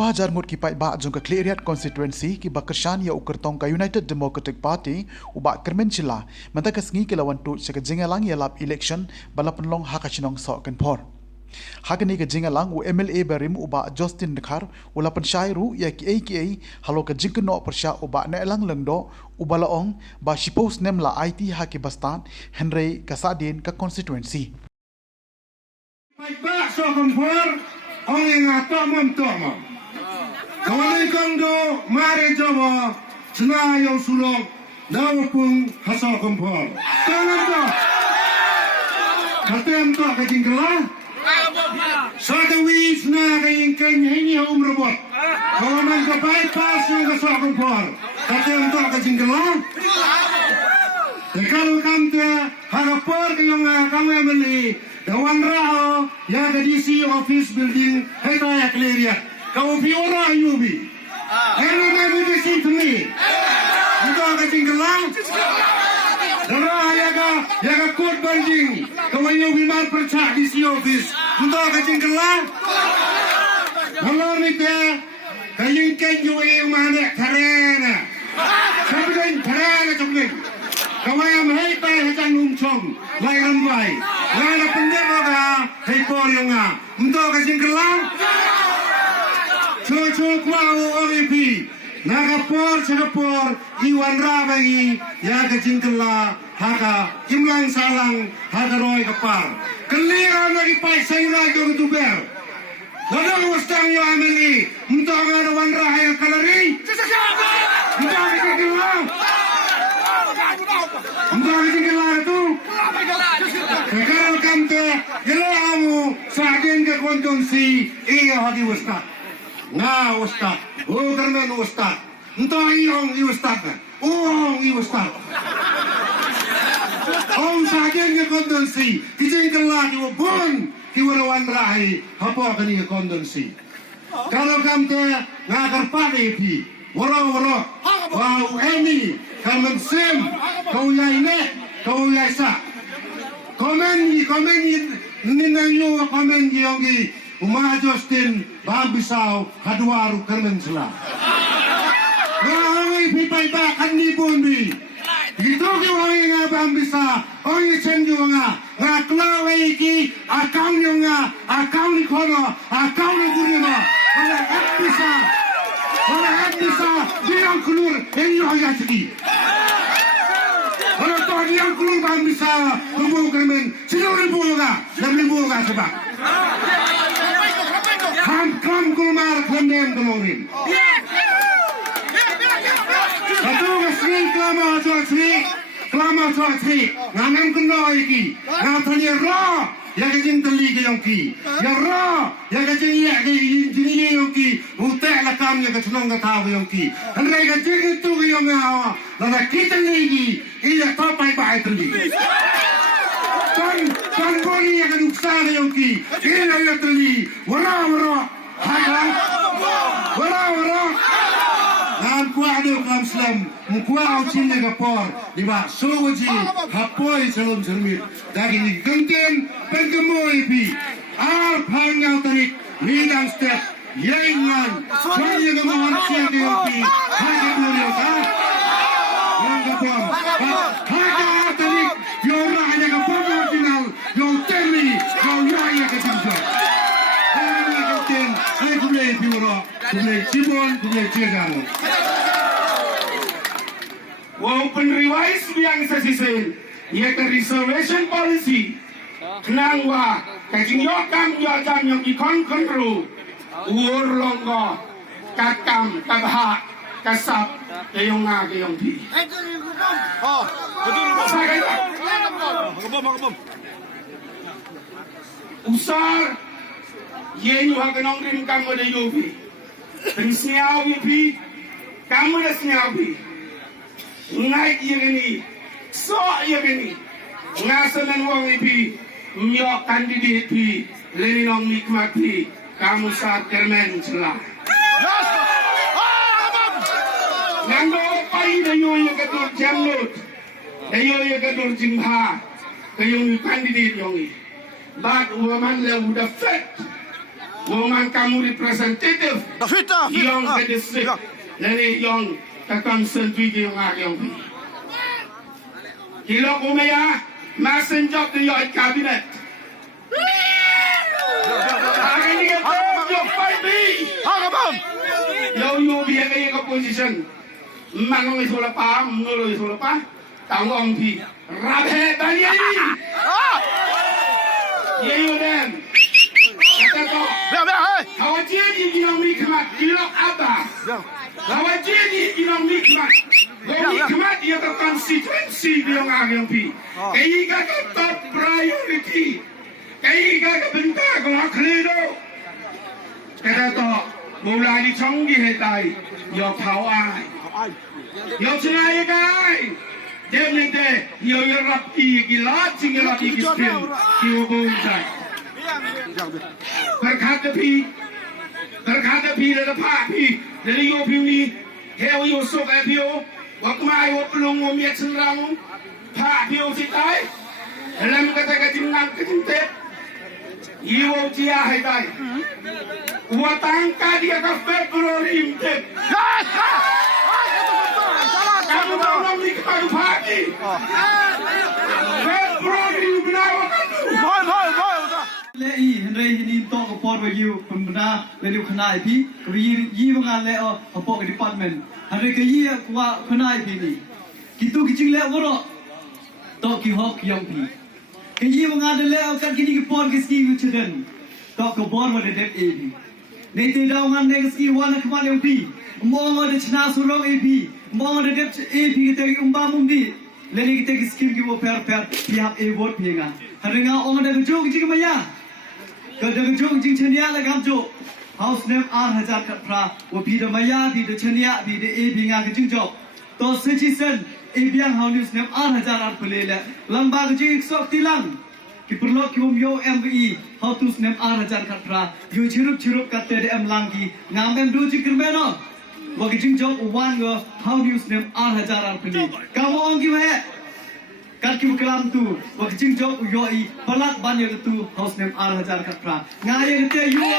2000 ngut kipai ba jong ka Khliehriat Constituency ki bakershan ya ukertong ka United Democratic Party uba kermenchila mentakas ngi kelawan tu seka jingalang ya lap election balapenlong hakachinong so kenpor hakani ka jingalang u MLA barim uba Justin Dekhar ula Pynshai ru ya ki halo ka kynnoh persya uba na elang lengdo ubalaong ba shipos nemla IT haki bastan Henry ka sahdien ka Constituency ba so kenpor ong nga tomom Kawan kongdo mare jowo sna yang sulok dawpung haso kompor. Tangan to. Katem to kajingkala. Sadawi sna kayingkan ini robot. Kawan ko bypass yung haso kompor. Katem to kajingkala. Kalau kamte harapor kayong kamu MLA dawan rao ya ke DC office building heta ya Khliehriat. Kau biora ayubi. Hello, never listen to me. Kita akan tinggalan. Darah yaga court building. Kau ayubi mar percak di si office. Kita akan tinggalan. Kalau ni te, kayung kenjui mana karena. Sampai karena cumling. Kau ayam hai pe hajan umcong. Lai ramai. Lai la pendera hai por yang Kita akan tinggalan. Cucu kuau OVP, nagapor sagapor iwan rabai ya kejingkela haka imlang salang haka roy kapar. Keliran lagi pai sayura jong tuber. Lalu wastang yo MLA, untuk ngadawan rahaya kalari. Untuk kejingkela. Untuk kejingkela itu. Sekarang kante, gelamu sahdien ke Constituency iya hadi wastang. Nah ustad, kerana ustad, entah iong ustad, ustad. Sahdien ke Constituency, kijengkelah kiwa bun, kiwa rawan rahi, apa kini ke Constituency. Kalau kamu ngagar pagi pi, waro, wau ini, kamu sem, kau yaine, kau yaisa. Komen ninayo komen yongi. Umah Justin Babisau Haduaru Kermensela. Ngawi pipai ba kan ni bondi. Itu ki wangi nga Babisa, ongi cenju nga klawe iki akang nga akang ni kono, akang ni gurima. Ona Babisa bilang keluar enyo hayati. Ona to yang keluar Babisa lumbu kermen, sinuri bunga, namli bunga sebab. Kam kulmar kandem kemorin. Satu kesri kelama cuaci, ngamen kynnoh iki, ngatanya roh, ya kejing teli ke yongki, ya roh, ya kejing iya ke jini yongki, utek lakam ya kecenong ketahu yongki, hendak kejing itu ke yong hawa, lada kita lagi, iya topai baik teli. Kan boni ya keduksa ke yongki, iya ya teli, wara. Wara. Nan kuah ada kaum Islam, kuah Cina kapor, di bawah soji hapoi selum sermit. Dari ni genten pengemui pi, pangau tarik lidang step, yengan, saya kemohon siapa yopi, harga boleh kan? Yang kapor, harga tarik, yorah ada kapor final, yor teli, raya kejengkau. Saya kumlei biuro, kumlei cibon, kumlei cegang. Walaupun revise biang sesisen, iaitu reservation policy, kenangwa, kajing yokam yojam yang ikon konru, uur longgo, kakam, kabha, kasap, kayong pi. Oh, betul. Usar. Yen wah kenong rim kamu ada yobi, pensiau yobi, kamu ada siau yobi, naik yang ini, so yang ini, ngasalan wang yobi, myok kandidat yobi, leninong nikmat yobi, kamu saat kermen celah. Nando pai dayo yang ketur jamlut, dayo yang ketur jimbha, kayong kandidat yongi, but woman le udah fit. woman kamu representative yang ke district nani yang ke constituency yang yang kilo kumaya messenger di your cabinet hari ni kita yok party yo biar ke position manong isu lepas mengeluh isu lepas tanggung pi rabe tadi ini ye yo den kata tu kawan jadi kita mikmat kilo apa kawan jadi kita mikmat mikmat dia ke constituency dia ngagiang pi kaya ke top priority kaya ke bentar kau Khliehriat kata tu mulai di conggi hetai yo kau ai yo cenai kai Dem nente yo rapi gilat singelat igiskin kiu bungsai berkata pi le pa pi dari yo pi ni heu yo sok ai pio waktu mai wo pelung wo miet senrang pa pio sitai dalam kata kajinang kajinte yo dia hai dai wa tangka dia ka Februari imte kamu tahu nama ni kepada pagi. Februari benar kan? MLA Henry ini talk about you pembina lelu kenai pi yi mengan le apa department Henry ke yi kuat kenai pi ni kitu kicing le woro talk ki hok yang pi ke yi mengan le kan kini ke pon ke ski chuden talk about what the pi nei te dau ngan ne ski wana kwan yang pi mo de chna surong pi mo de dep pi te umbam di leni kita skim ki wo per pihak vote pinga haringa ong de jog jing maya ke de jog jing chania la gam jo house name 8000 kat pra wo pi de maya pi de chania pi de pinga ke jing jo to citizen biang house name 8000 ar pule le lamba ke jing sok tilang ki perlo ki om yo MVE house name 8000 kat pra yo chirup kat te de am langki ngam em do jing kermeno Wagi jing jong uwan go how news name 8000 ar pili kamu ong ki he kat ki kelam tu wagi jing jong yo I palak ban ye tu house name 8000 kat pra ngaye te yo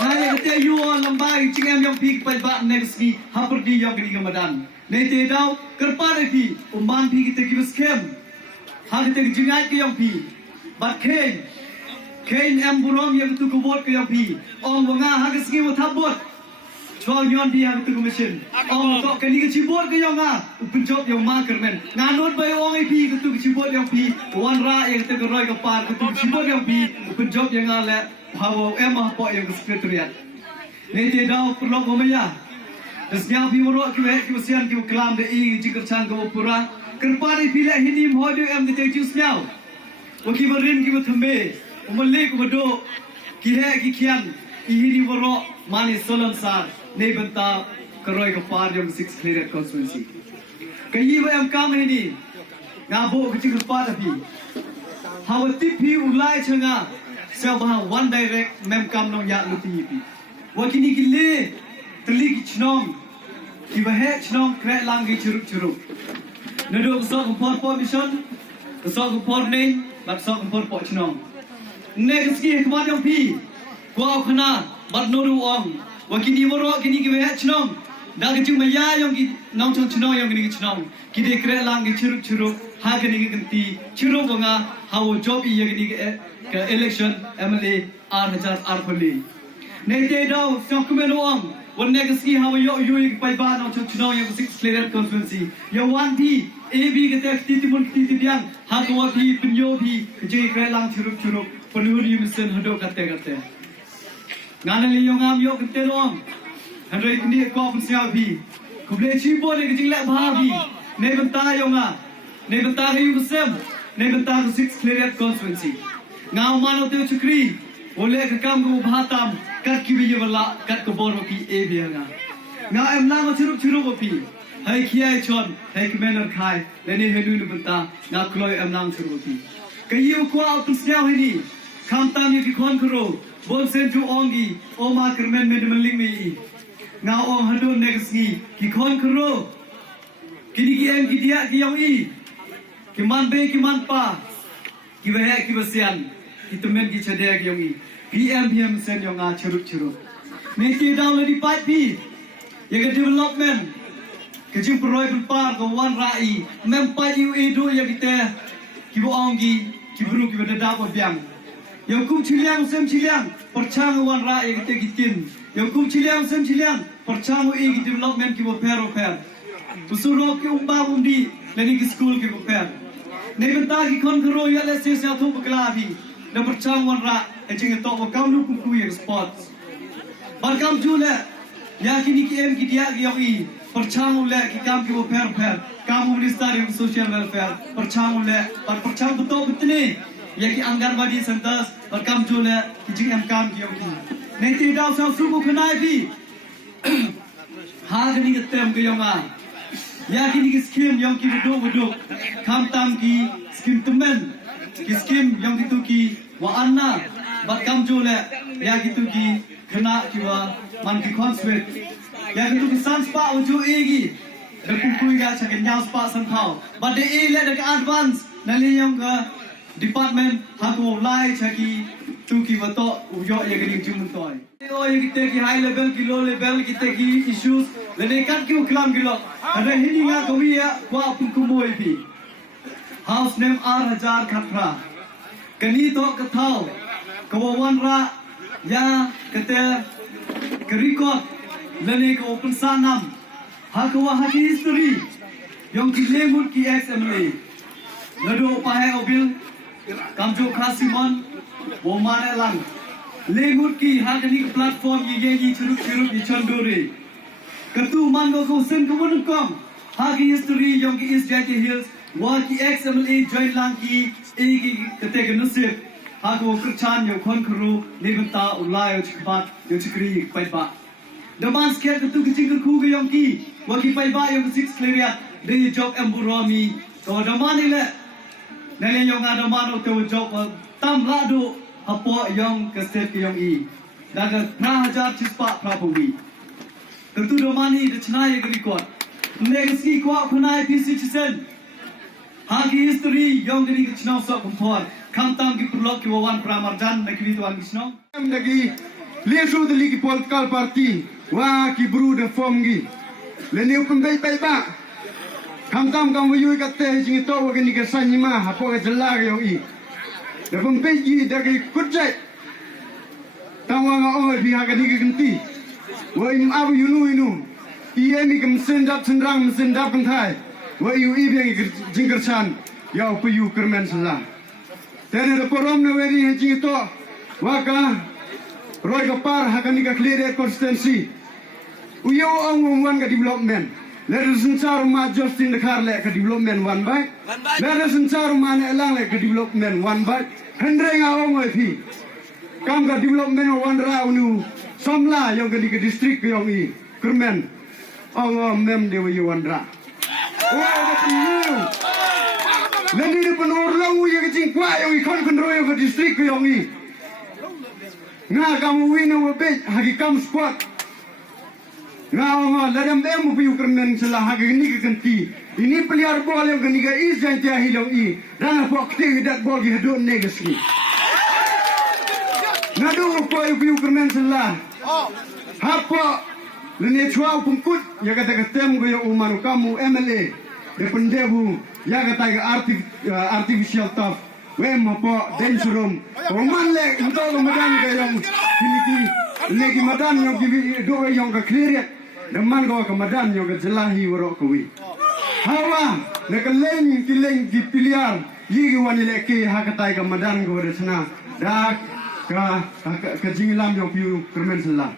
ngaye te yo lambai jing em yong pi pa ba next ni haperdi yong ni gamadan ne te dau kerpa de pi umban pi ki te ki skem ha te jingai ki yong pi bat kein em burong ye tu ko bot ki yong pi ong nga ha ki skim thabot Chuang yon dia itu commission. Oh, kok kini kecibot ke yang penjob yang makermen. Nganut bayi orang ipi itu kecibot yang pi. Wan ra yang kita keroi kepar itu kecibot yang pi. Penjob yang ngale hawa emah po yang sekretariat. Nanti dah perlu komanya. Desnya pi morok kita kesian kita kelam de I jikar cang kita pura. Kerpar ipi leh ini mohon em de tejus nyau. Waki barim kita thambe. Umalik kita kihe kian. Ini morok manis solam sar. Nei benta keroi ke par yang 6 Khliehriat Constituency. Kayi ba am kam ini ngabo kecil ke par tapi. Hawa tipi ulai changa sel bah one direct mem kam nong ya luti pi. Wakini gile telik chnong ki ba he chnong kre lang gi churuk. Nado so ko por mission so ko por nei bat so ko por chnong. Ne ski khmat yang pi. Ko khana bat noru ong Wakini morok kini ke behat chnong dah kecung maya yang ki nong chong chnong yang kini chnong kide kre lang ki churuk ha kini kenti churuk banga hawo job I yang kini ke election MLA 8000 ar poli nei te do sok me loang wonne ke ski hawo yo ki pai ba nong chong chnong yang 6 Khliehriat Constituency yo wan thi AB ke te ti tiang ha ko thi penyo thi je kre lang churuk penur yu mesen hado kate Ngana li yong am yo kete long Henry ni ko pun sia bi ko ble chi bo le jing la ba bi ne banta yong ne banta yu sem ne banta 6 Khliehriat Constituency ngau mano te chukri ole ka kam go bhatam kat ki bi wala kat ko bor ki e bi nga em na ma churuk bi hai khiai chon hai ki mener khai le ni helu lu banta nga kloi em nang churuk bi kayu ko au tu sia ni kham tam ye ki khon kro Bon sentu ongi oma kermen medemeling mi na ong hadon negsni ki kon kro kini ki em ki dia ki yong I ki man be ki man pa ki we ki basian ki temen ki chade ki yong I PM sen yang cerut. Nanti dah lagi pagi, yang development, kerja proyek berpar kawan rai, mempai itu yang kita anggi, kibru kita dapat biang. Yang kum ciliang sem ciliang, percang kawan rai yang kita gitin. Yang kum ciliang sem ciliang, percang development kita per. Tusuruh ke undi, lagi ke school kita per. Nebentah ki kon kero ya lesi satu berkelahi. Dan percang kawan rai, yang tok kamu lu kuku yang sports. Barkam jule, ya kini KM dia yang percang oleh kita kita per. Kamu minister yang social welfare percang oleh, percang betul ni. Ya ki Anganwadi centers barkam jule kijing kam yang nanti dah sang suku kenai bi. Hari ni ketem ke yang ya kini skim yang ki beduk. Kam tam ki skim temen. Ki skim yang itu ki wa anna barkam jule ya gitu ki kena kiwa man ki conswit. Ya gitu ki sans pa uju egi. Dekukui ga chakin nyas pa san thau. But the e let the advance nali yang ke department hago lai chaki tuki bato uyo ya gini jumun toy. Oh yang kita ki high level ki low level kita ki issues ledekat ki uklam kilo. Ada hini nga kawi ya wa pungkumoy pi. House name R1000 khatra. Kani to kathau kawawan ra ya kete kerikot lene ko open sanam. Hakwa haki history yang ki lemut ki MLA. Lado pahe obil kamjo khasiman wo mane lang lengut ki hakani platform ye churuk chandore katu mango ko sen ko kom hagi history yang ki is jati hills wa ki MLA join lang ki egi kate nusip hago krchan yo khon khru nibanta ulai chikbat yo chikri paiba deman sker katu kicing ku ge yang ki wa ki paiba yang 6 Khliehriat de job emburomi to deman ile Nelayan yang ada mana tu job tam lado apa yang kestet yang daga prahajar cispa prapowi. Tentu domani de chnai gerikot. Negasi kuat punai PC cisen. Hagi history yang geri chnau sok kompor. Kamtam ki prolog ki wawan pramarjan nakwi tuan kisno. Lagi lesu de ligi political party wa ki bru de form gi. Leni upun bai ba. Kam wayu kate jing to wa ni ka sanyima hapo ka jalla ga yo da pun peji da ga kutjai tawa nga o bi ha ga ni genti wa im abu inu iye ni kam sendap sendrang sendap kan thai wa yu bi jing kersan ya pu yu kermen sala tene da korom na weri jing to wa ka roi ka par ha ga ni ka Khliehriat Constituency uyo ong wan ga development. Let us ensure ma Justin the car like a development one by. Let us ensure ma elang like a development one by. Hendring our own way. Come the development one round some la yang ke district yang ni kermen. Ong mem dewa you one ra. Oh the new. Lendi di penur lau yang kecing kuat yang ikon kontrol yang ke district yang ni. Nga kamu win over bed hagi kam squad. Ngau ladam emu piu kermen selah hagini ke kenti. Ini peliar bol yang keni ke is yang tiah hilang i. Dan apa kete hidat bol ki hedon negasi. Ngadu apa piu kermen selah. Apa lene chua pungkut ya kata ketem go yang umanu kamu MLA. De pendebu ya kata ke artificial tough. Wem apa densurum. Oman le untuk kemudian ke yang kini lagi madan yang do yang ke Khliehriat. Deman kau kemudian yang ke jelahi warok kawi. Hawa nak leng ki piliar yigi wani leki hakatai kemudian kau ada sana dak ke jinglam yang piu kermen selah.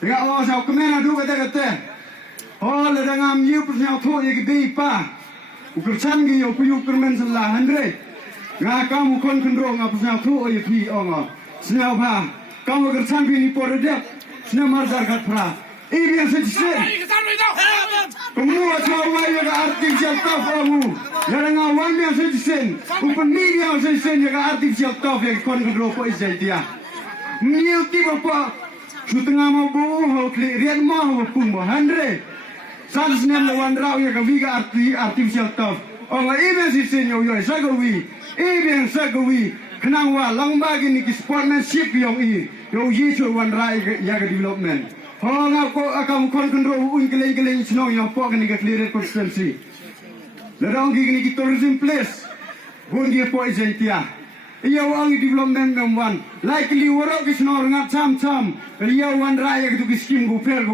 Tengah oh sao kemen adu kata. Oh ledangam yu persnya tu yigi bipa. Ukursan gi yang piu kermen selah 100. Ngah kamu kon kendro ngah persnya tu yigi ong. Senau pa kamu ukursan gi ni poredek. Senau marzar kat pra. Ibi yang sedih. Kamu atau awak yang artificial tough kamu. Yang awak yang sedih. Upun ni yang sedih yang artificial tough yang kon kedropo isai dia. Niu tiba apa? Setengah mau boh, Khliehriat mau pun boh 100. Salsnya lawan rau yang kaviga artificial tough. Oh, ibi yang sedih yang yo sagawi. Ibi yang sagawi. kenang wa lang bagi ni sportsmanship yang yo yisu wan rai ya development ho nga ko akam kon kon ro un geleng snong yang po ni Khliehriat Constituency lerong gi ni tourism place bun gi po isentia iya wang development memwan likely woro ki snor ngat cham iya wan rai ya tu skim guper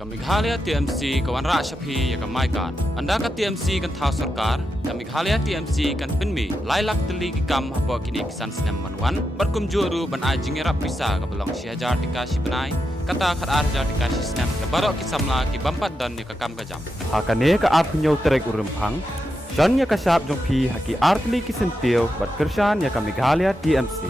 Kami Khliehriat TMC kawan rak syapi ya kamai kan. Anda ka TMC kan thau sarkar, kami Khliehriat TMC kan penmi lailak teli ki kam hapo kini kisan sinem manwan, berkum juru ban ajing erap pisa ka belong syajar dikasih benai, kata khat arjar dikasih sinem ke barok ki samla ki bampat dan ni ka kam ka jam. Hakane ka ap nyo terek urempang, John ya ka syap jong pi haki artli ki sentil bat kersan ya kami Khliehriat TMC.